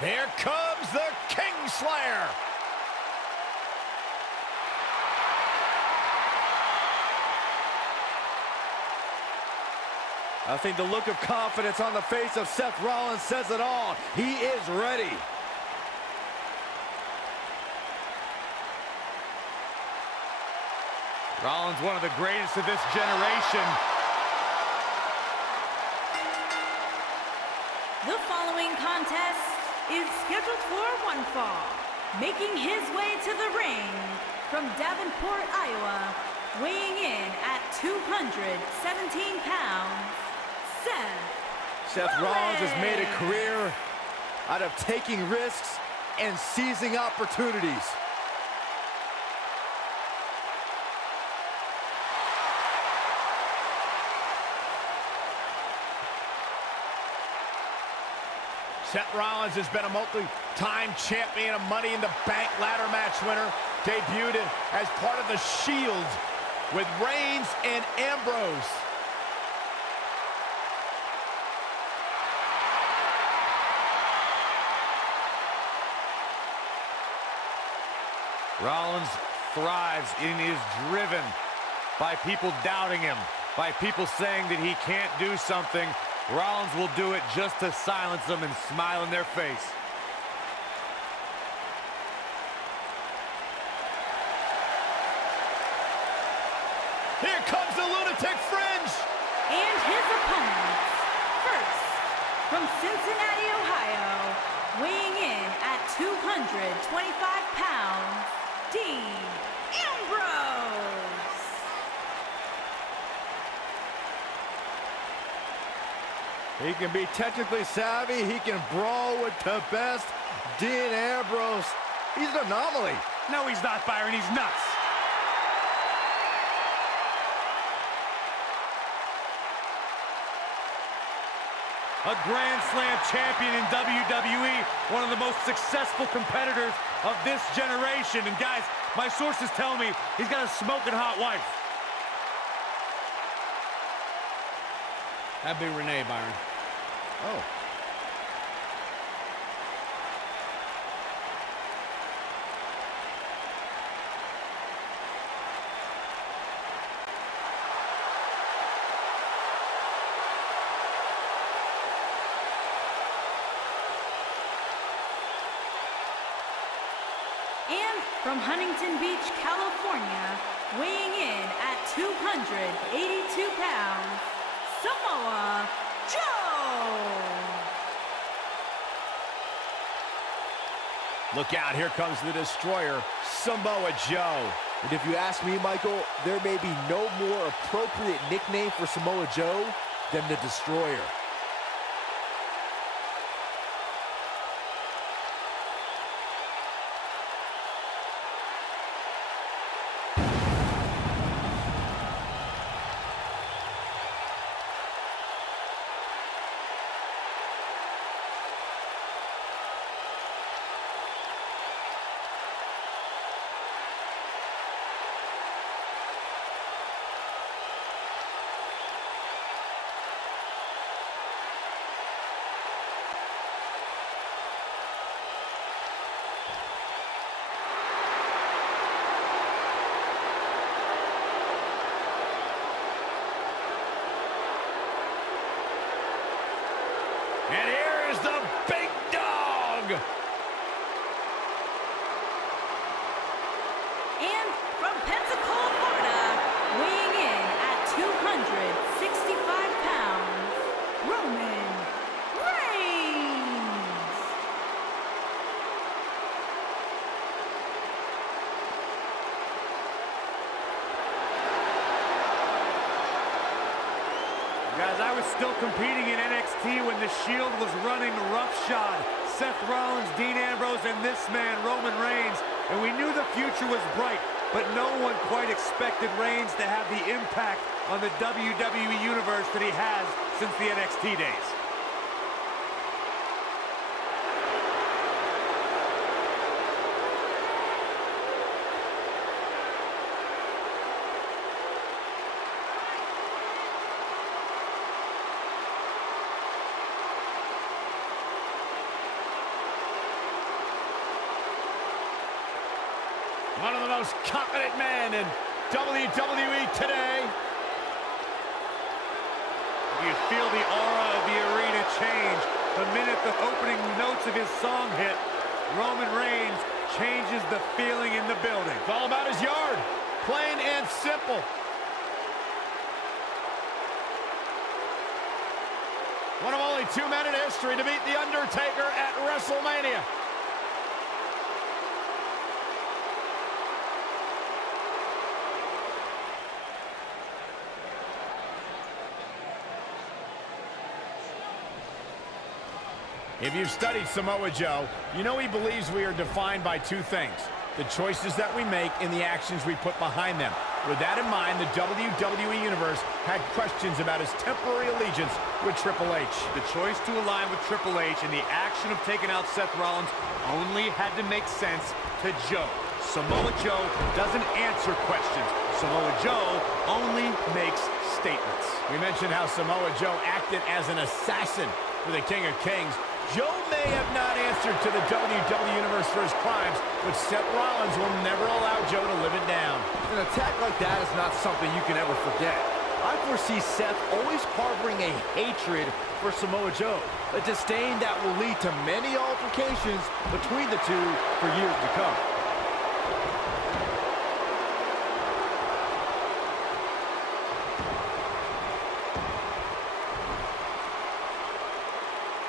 Here comes the Kingslayer. I think the look of confidence on the face of Seth Rollins says it all. He is ready. Rollins, one of the greatest of this generation. The following contest is scheduled for one fall. Making his way to the ring from Davenport, Iowa, weighing in at 217 pounds, Seth Rollins has made a career out of taking risks and seizing opportunities. Seth Rollins has been a multi-time champion, a Money in the Bank ladder match winner, debuted as part of the Shield with Reigns and Ambrose. Rollins thrives and is driven by people doubting him, by people saying that he can't do something. Rollins will do it just to silence them and smile in their face. Here comes the Lunatic Fringe! And his opponents, first, from Cincinnati, Ohio, weighing in at 225 pounds, Ambrose. He can be technically savvy. He can brawl with the best. Dean Ambrose, he's an anomaly. No, he's not, Byron. He's nuts. A Grand Slam champion in WWE, one of the most successful competitors of this generation. And guys, my sources tell me he's got a smoking hot wife. That'd be Renee, Byron. Oh. And from Huntington Beach, California, weighing in at 282 pounds, Samoa Joe! Look out, here comes the Destroyer, Samoa Joe. And if you ask me, Michael, there may be no more appropriate nickname for Samoa Joe than the Destroyer. And here is the big dog. And from Pensacola, Florida, weighing in at 265 pounds, Roman Reigns. Guys, I was still competing in NXT when the Shield was running roughshod. Seth Rollins, Dean Ambrose, and this man, Roman Reigns. And we knew the future was bright, but no one quite expected Reigns to have the impact on the WWE Universe that he has since the NXT days. One of the most confident men in WWE today. You feel the aura of the arena change. The minute the opening notes of his song hit, Roman Reigns changes the feeling in the building. It's all about his yard. Plain and simple. One of only 2 men in history to beat The Undertaker at WrestleMania. If you've studied Samoa Joe, you know he believes we are defined by 2 things: the choices that we make and the actions we put behind them. With that in mind, the WWE Universe had questions about his temporary allegiance with Triple H. The choice to align with Triple H and the action of taking out Seth Rollins only had to make sense to Joe. Samoa Joe doesn't answer questions. Samoa Joe only makes statements. We mentioned how Samoa Joe acted as an assassin for the King of Kings. Joe may have not answered to the WWE Universe for his crimes, but Seth Rollins will never allow Joe to live it down. An attack like that is not something you can ever forget. I foresee Seth always harboring a hatred for Samoa Joe, a disdain that will lead to many altercations between the two for years to come.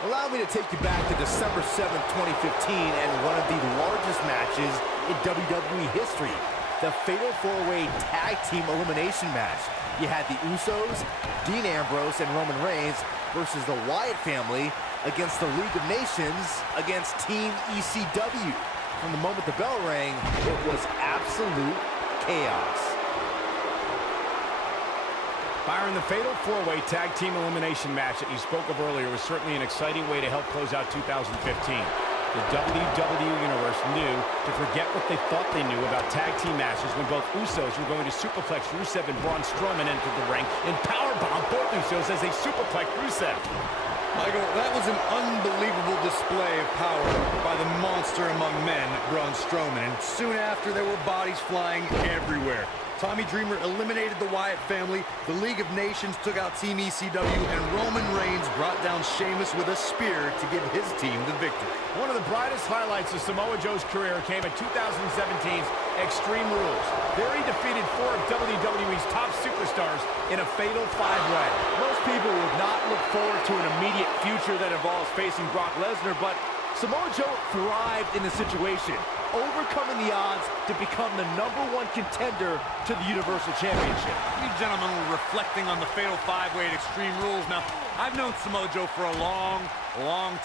Allow me to take you back to December 7th, 2015, and one of the largest matches in WWE history, the Fatal 4-Way Tag Team Elimination match. You had the Usos, Dean Ambrose, and Roman Reigns versus the Wyatt family against the League of Nations against Team ECW. From the moment the bell rang, it was absolute chaos. Byron, the Fatal 4-Way Tag Team Elimination match that you spoke of earlier was certainly an exciting way to help close out 2015. The WWE Universe knew to forget what they thought they knew about tag team matches when both Usos were going to superplex Rusev and Braun Strowman entered the ring and powerbomb both Usos as they superplex Rusev. Michael, that was an unbelievable display of power by the monster among men, Braun Strowman, and soon after there were bodies flying everywhere. Tommy Dreamer eliminated the Wyatt family, the League of Nations took out Team ECW, and Roman Reigns brought down Sheamus with a spear to give his team the victory. One of the brightest highlights of Samoa Joe's career came at 2017's Extreme Rules. There he defeated 4 of WWE's top superstars in a fatal 5-way. Most people would not look forward to an immediate future that involves facing Brock Lesnar, but Samoa Joe thrived in the situation, overcoming the odds to become the #1 contender to the Universal Championship. You gentlemen were reflecting on the Fatal 5-Way at Extreme Rules. Now, I've known Samoa Joe for a long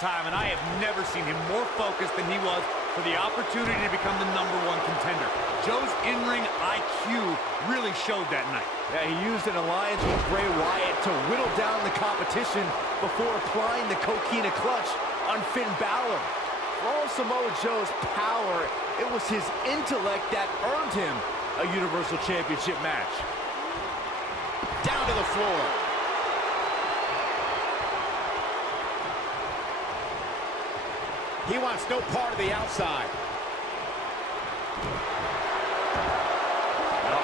time, and I have never seen him more focused than he was for the opportunity to become the #1 contender. Joe's in-ring IQ really showed that night. Yeah, he used an alliance with Bray Wyatt to whittle down the competition before applying the Coquina clutch on Finn Balor. For all Samoa Joe's power, it was his intellect that earned him a Universal Championship match. Down to the floor. He wants no part of the outside.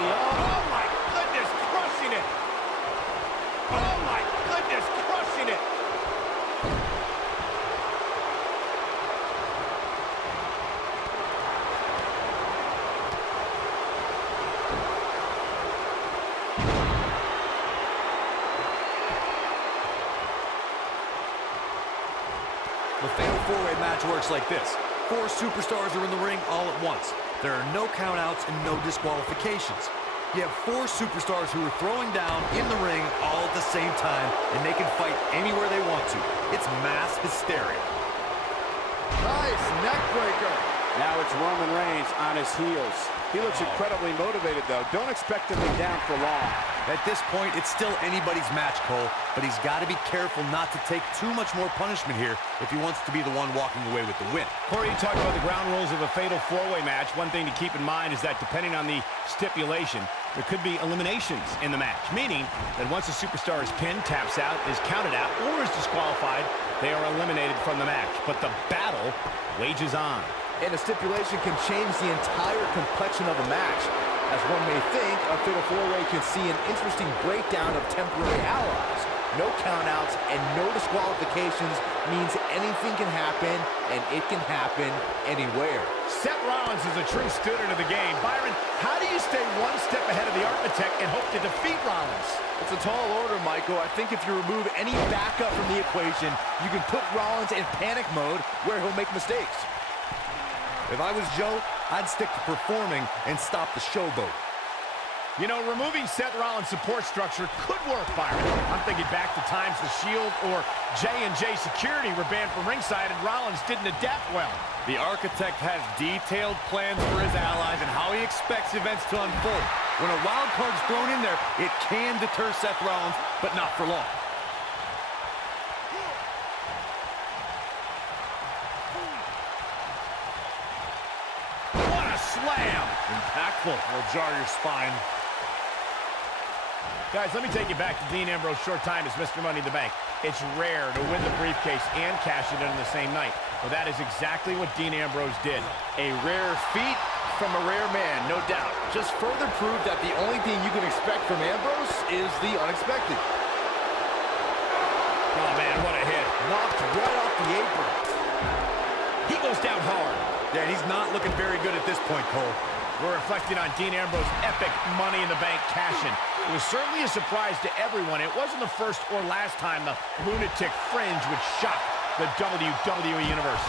Oh my goodness, crushing it. Oh my goodness, crushing it. The Fatal 4-Way match works like this. 4 superstars are in the ring all at once. There are no countouts and no disqualifications. You have 4 superstars who are throwing down in the ring all at the same time, and they can fight anywhere they want to. It's mass hysteria. Nice neck breaker. Now it's Roman Reigns on his heels. He looks incredibly motivated, though. Don't expect him to be down for long. At this point, it's still anybody's match, Cole, but he's got to be careful not to take too much more punishment here if he wants to be the one walking away with the win. Corey, you talked about the ground rules of a Fatal 4-Way match. One thing to keep in mind is that depending on the stipulation, there could be eliminations in the match, meaning that once a superstar is pinned, taps out, is counted out, or is disqualified, they are eliminated from the match. But the battle wages on. And a stipulation can change the entire complexion of a match. As one may think, a fatal four-way can see an interesting breakdown of temporary allies. No countouts and no disqualifications means anything can happen, and it can happen anywhere. Seth Rollins is a true student of the game. Byron, how do you stay one step ahead of the architect and hope to defeat Rollins? It's a tall order, Michael. I think if you remove any backup from the equation, you can put Rollins in panic mode where he'll make mistakes. If I was Joe, I'd stick to performing and stop the showboat. You know, removing Seth Rollins' support structure could work, Byron. I'm thinking back to times the Shield or J&J Security were banned from ringside and Rollins didn't adapt well. The architect has detailed plans for his allies and how he expects events to unfold. When a wild card's thrown in there, it can deter Seth Rollins, but not for long. What a slam! Impactful. Will jar your spine. Guys, let me take you back to Dean Ambrose's short time as Mr. Money in the Bank. It's rare to win the briefcase and cash it in the same night. Well, that is exactly what Dean Ambrose did. A rare feat from a rare man, no doubt. Just further proof that the only thing you can expect from Ambrose is the unexpected. Oh, man, what a hit. Knocked right off the apron. He goes down hard. Yeah, he's not looking very good at this point, Cole. We're reflecting on Dean Ambrose's epic Money in the Bank cash-in. It was certainly a surprise to everyone. It wasn't the first or last time the lunatic fringe would shock the WWE Universe.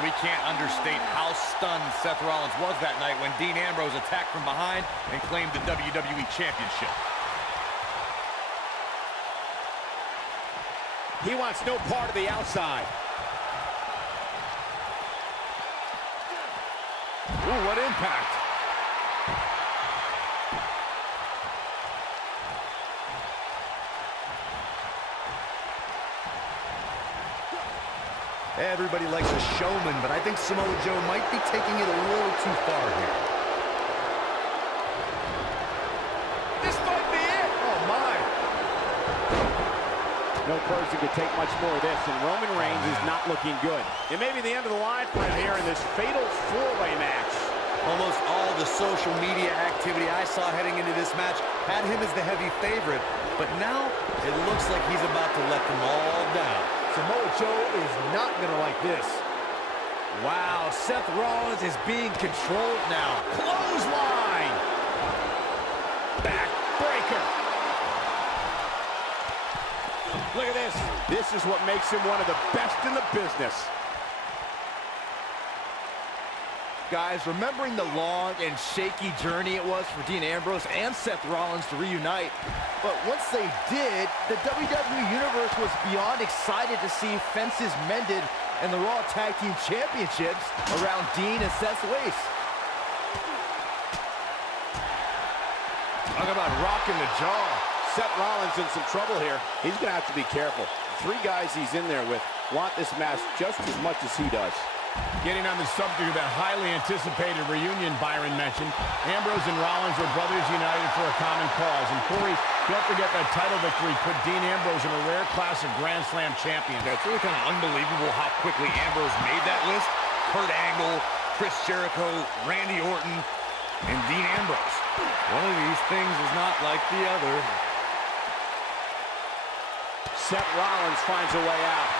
We can't understate how stunned Seth Rollins was that night when Dean Ambrose attacked from behind and claimed the WWE Championship. He wants no part of the outside. Ooh, what impact. Everybody likes a showman, but I think Samoa Joe might be taking it a little too far here. This might be it. Oh, my. No person could take much more of this, and Roman Reigns is not looking good. It may be the end of the line for him here in this fatal four-way match. Almost all the social media activity I saw heading into this match had him as the heavy favorite, but now it looks like he's about to let them all down. Samoa Joe is not going to like this. Wow, Seth Rollins is being controlled now. Clothesline. Backbreaker. Look at this. This is what makes him one of the best in the business. Guys, remembering the long and shaky journey it was for Dean Ambrose and Seth Rollins to reunite. But once they did, the WWE Universe was beyond excited to see fences mended and the Raw Tag Team Championships around Dean and Seth's waist. Talk about rocking the jaw. Seth Rollins in some trouble here. He's going to have to be careful. Three guys he's in there with want this match just as much as he does. Getting on the subject of that highly anticipated reunion Byron mentioned, Ambrose and Rollins were brothers united for a common cause. And Corey, don't forget that title victory put Dean Ambrose in a rare class of Grand Slam champions. Yeah, it's really kind of unbelievable how quickly Ambrose made that list. Kurt Angle, Chris Jericho, Randy Orton, and Dean Ambrose. One of these things is not like the other. Seth Rollins finds a way out.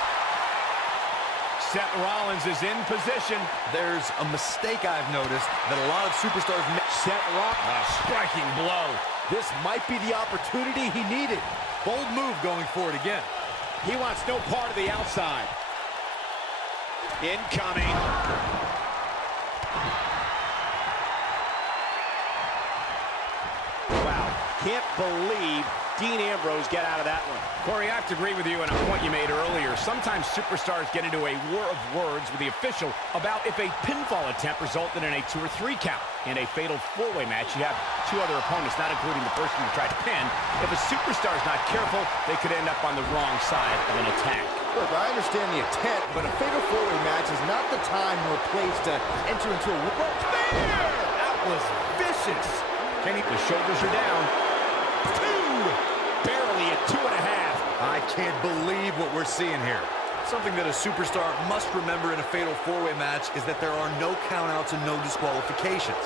Seth Rollins is in position. There's a mistake I've noticed that a lot of superstars make. Seth Rollins, striking blow. This might be the opportunity he needed. Bold move going for it again. He wants no part of the outside. Incoming. Wow, can't believe Dean Ambrose get out of that one. Corey, I have to agree with you on a point you made earlier. Sometimes superstars get into a war of words with the official about if a pinfall attempt resulted in a 2 or 3 count. In a fatal four-way match, you have 2 other opponents, not including the person who tried to pin. If a superstar's not careful, they could end up on the wrong side of an attack. Look, I understand the intent, but a fatal four-way match is not the time nor place to enter into a war. That was vicious. Kenny, the shoulders are down. 2. Barely at 2.5. I can't believe what we're seeing here. Something that a superstar must remember in a fatal four-way match is that there are no countouts and no disqualifications.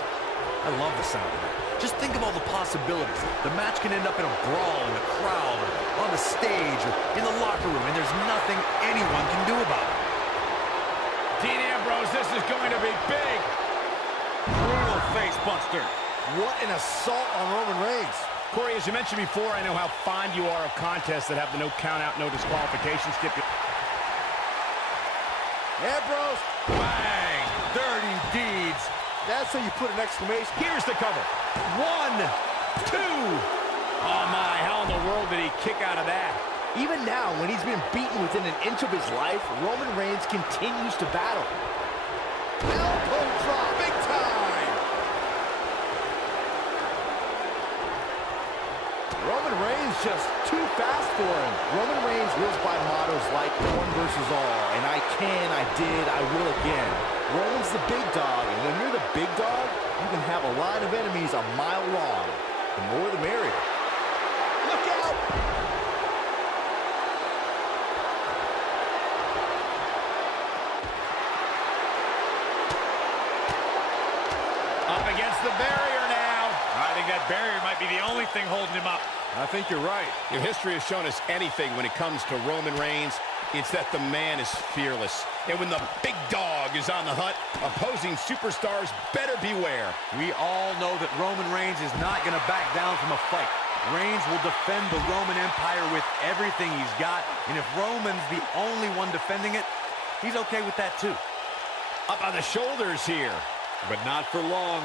I love the sound of that. Just think of all the possibilities. The match can end up in a brawl in the crowd, or on the stage, or in the locker room, and there's nothing anyone can do about it. Dean Ambrose, this is going to be big. Brutal face buster. What an assault on Roman Reigns. Corey, as you mentioned before, I know how fond you are of contests that have the no count-out, no disqualification stipulation. Ambrose. Bang! Dirty deeds. That's how you put an exclamation. Here's the cover. 1, 2. Oh, my, how in the world did he kick out of that? Even now, when he's been beaten within an inch of his life, Roman Reigns continues to battle. Elbow drop, big time! Roman Reigns just too fast for him. Roman Reigns lives by mottos like one versus all, and I can, I did, I will again. Roman's the big dog, and when you're the big dog, you can have a line of enemies a mile long. The more the merrier. Look out! Up against the barrier now. I think that barrier might be the only thing holding him up. I think you're right. If history has shown us anything when it comes to Roman Reigns, it's that the man is fearless. And when the big dog is on the hunt, opposing superstars better beware. We all know that Roman Reigns is not going to back down from a fight. Reigns will defend the Roman Empire with everything he's got, and if Roman's the only one defending it, he's okay with that too. Up on the shoulders here. But not for long.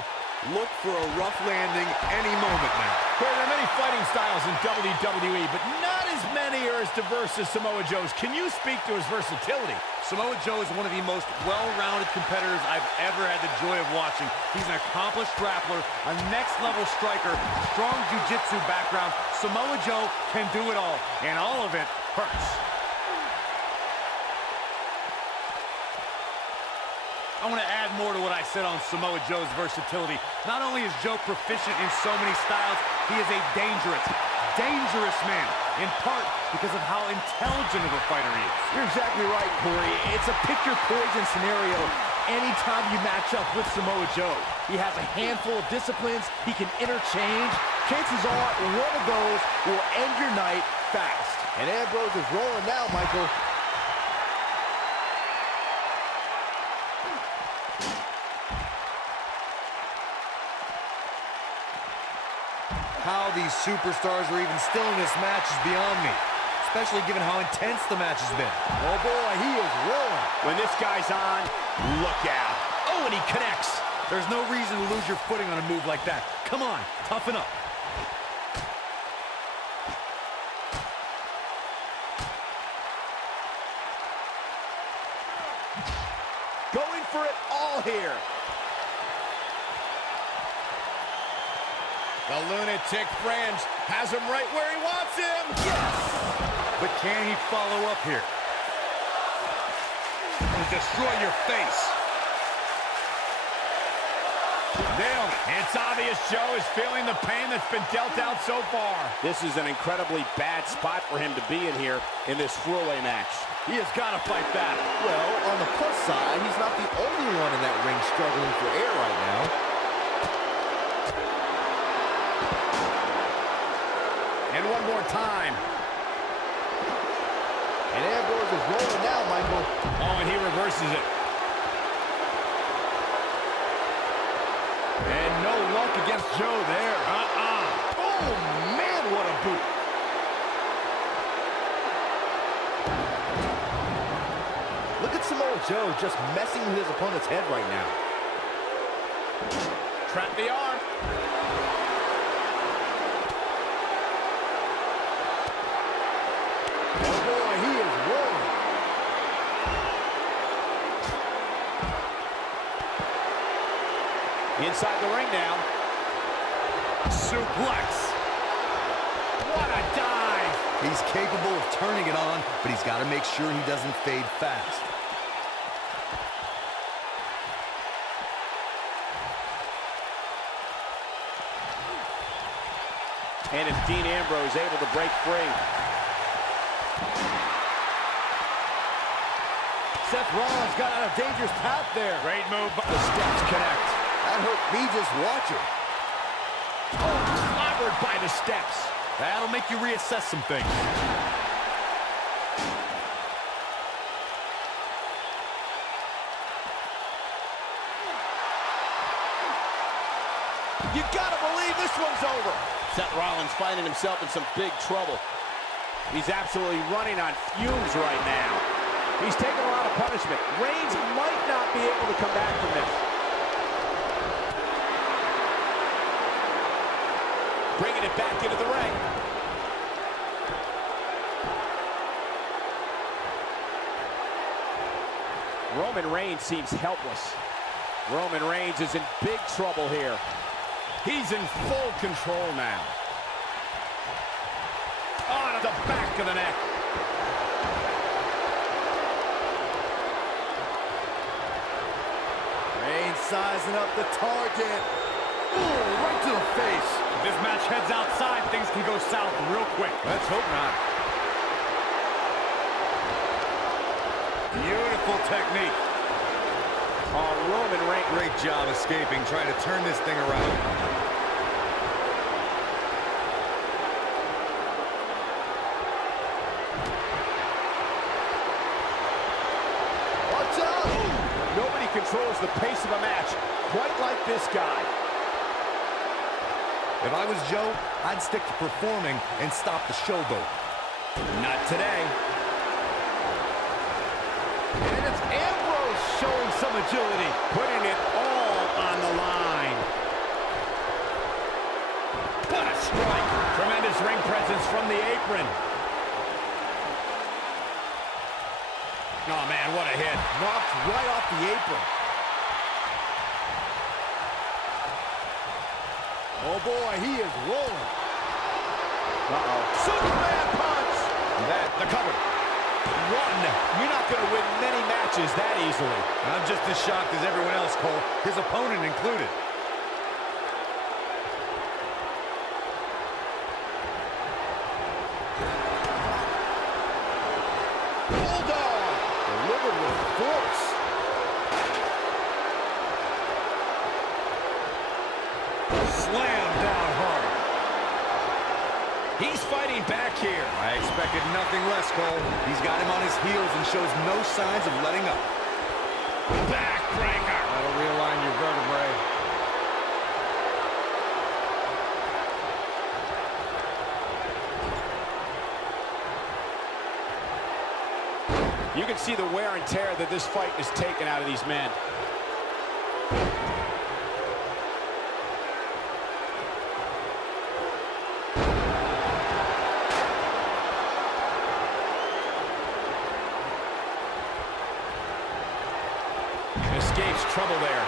Look for a rough landing any moment now. There are many fighting styles in WWE, but not as many or as diverse as Samoa Joe's. Can you speak to his versatility? Samoa Joe is one of the most well-rounded competitors I've ever had the joy of watching. He's an accomplished grappler, a next-level striker, strong jiu-jitsu background. Samoa Joe can do it all, and all of it hurts. I want to add more to what I said on Samoa Joe's versatility. Not only is Joe proficient in so many styles, he is a dangerous man, in part because of how intelligent of a fighter he is. You're exactly right, Corey. It's a pick-your-poison scenario anytime you match up with Samoa Joe. He has a handful of disciplines he can interchange. Chances are one of those will end your night fast. And Ambrose is rolling now, Michael. How these superstars are even still in this match is beyond me, especially given how intense the match has been. Oh boy, he is rolling. When this guy's on, look out. Oh, and he connects. There's no reason to lose your footing on a move like that. Come on, toughen up. Going for it all here. The lunatic fringe has him right where he wants him. Yes! But can he follow up here? And destroy your face. Nailed it. It's obvious Joe is feeling the pain that's been dealt out so far. This is an incredibly bad spot for him to be in here in this four-way match. He has got to fight back. Well, on the plus side, he's not the only one in that ring struggling for air right now. And one more time. And Ambrose is rolling now, Michael. Oh, and he reverses it. And no luck against Joe there. Oh, man, what a boot. Look at Samoa Joe just messing with his opponent's head right now. Trap the arm. Oh, boy, he is rolling. Inside the ring now. Suplex. What a dive. He's capable of turning it on, but he's got to make sure he doesn't fade fast. And if Dean Ambrose able to break free. Seth Rollins got on a dangerous path there. Great move. The steps connect. That hurt me just watching. Oh, clobbered by the steps. That'll make you reassess some things. You gotta believe this one's over. Seth Rollins finding himself in some big trouble. He's absolutely running on fumes right now. He's taking a lot of punishment. Reigns might not be able to come back from this. Bringing it back into the ring. Roman Reigns seems helpless. Roman Reigns is in big trouble here. He's in full control now. On the back of the neck. Reigns sizing up the target. Ooh, right to the face. If this match heads outside, things can go south real quick. Let's hope not. Beautiful technique. Oh, Roman Reigns. Great job escaping, trying to turn this thing around. Watch out! Nobody controls the pace of a match quite like this guy. If I was Joe, I'd stick to performing and stop the showboat. Not today. And it's Ambrose showing some agility, putting it all on the line. What a strike. Tremendous ring presence from the apron. Oh, man, what a hit. Knocked right off the apron. Oh, boy, he is rolling. Uh-oh. Superman punch! The cover. One. You're not going to win many matches that easily. I'm just as shocked as everyone else, Cole, his opponent included. Bulldog! Delivered with force. Slam down hard. He's fighting back here. I expected nothing less, Cole. He's got him on his heels and shows no signs of letting up. Backbreaker. That'll realign your vertebrae. You can see the wear and tear that this fight has taken out of these men. Escapes trouble there.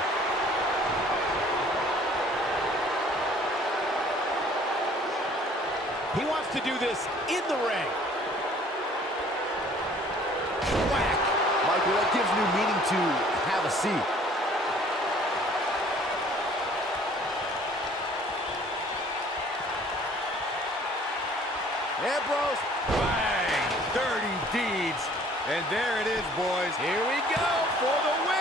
He wants to do this in the ring. Whack! Michael, that gives new meaning to have a seat. Ambrose. Bang! Dirty deeds. And there it is, boys. Here we go for the win.